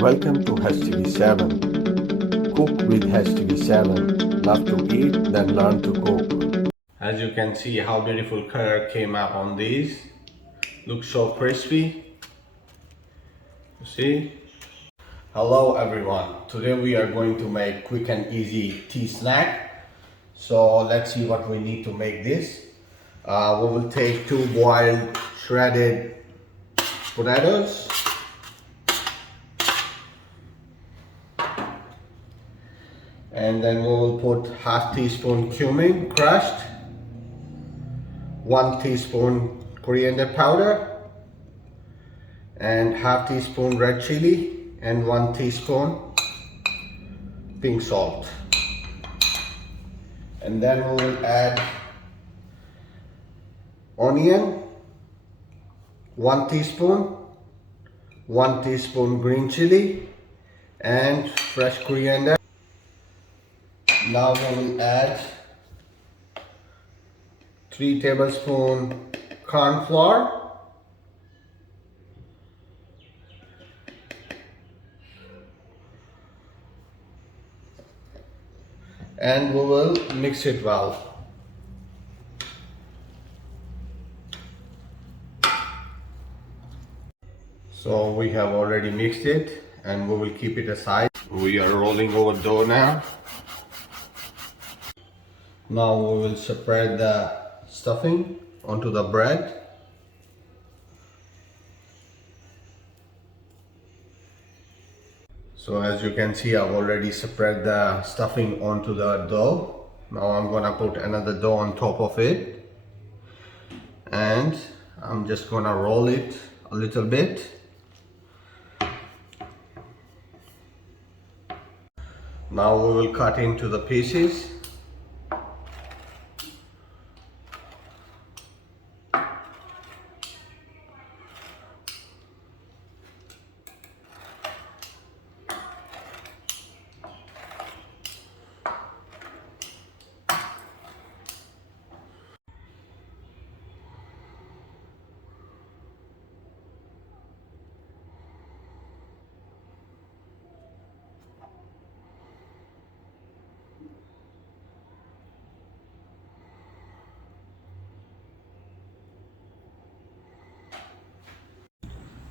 Welcome to HTV7. Cook with HTV7. Love to eat, then learn to cook. As you can see how beautiful color came up on these. Looks so crispy. You see? Hello everyone. Today we are going to make quick and easy tea snack. So let's see what we need to make this. We will take 2 boiled shredded potatoes. And then we will put half teaspoon cumin crushed, 1 teaspoon coriander powder, and half teaspoon red chili, and 1 teaspoon pink salt. And then we will add onion, 1 teaspoon, 1 teaspoon green chili, and fresh coriander. Now we will add 3 tablespoons corn flour, and we will mix it well. So we have already mixed it and we will keep it aside. We are rolling over dough now. Now we will spread the stuffing onto the bread. So as you can see, I've already spread the stuffing onto the dough. Now I'm gonna put another dough on top of it. And I'm just gonna roll it a little bit. Now we will cut into the pieces.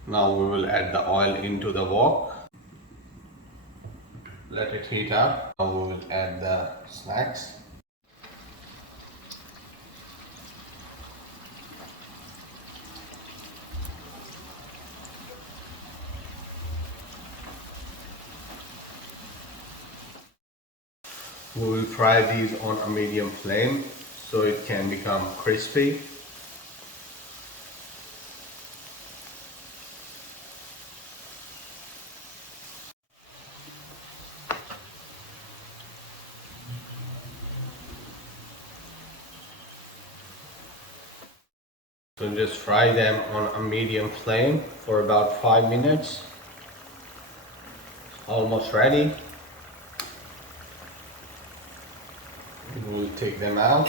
Now we will add the oil into the wok. Let it heat up. Now we will add the snacks. We will fry these on a medium flame so it can become crispy. So just fry them on a medium flame for about 5 minutes. It's almost ready. We will take them out.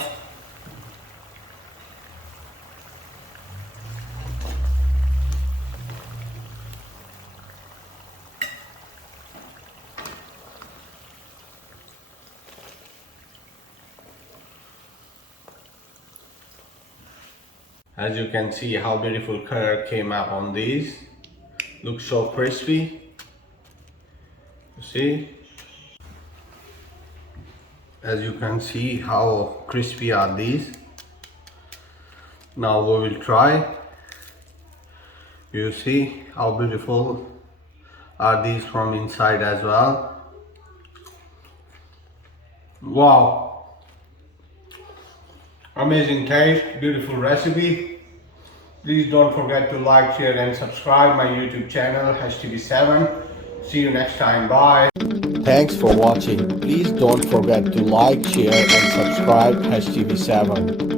As you can see how beautiful color came up on these. Looks so crispy. You see? As you can see how crispy are these. Now we will try. You see how beautiful are these from inside as well. Wow! Amazing taste, beautiful recipe. Please don't forget to like, share and subscribe my YouTube channel HTV7. See you next time. Bye. Thanks for watching. Please don't forget to like, share and subscribe HTV7.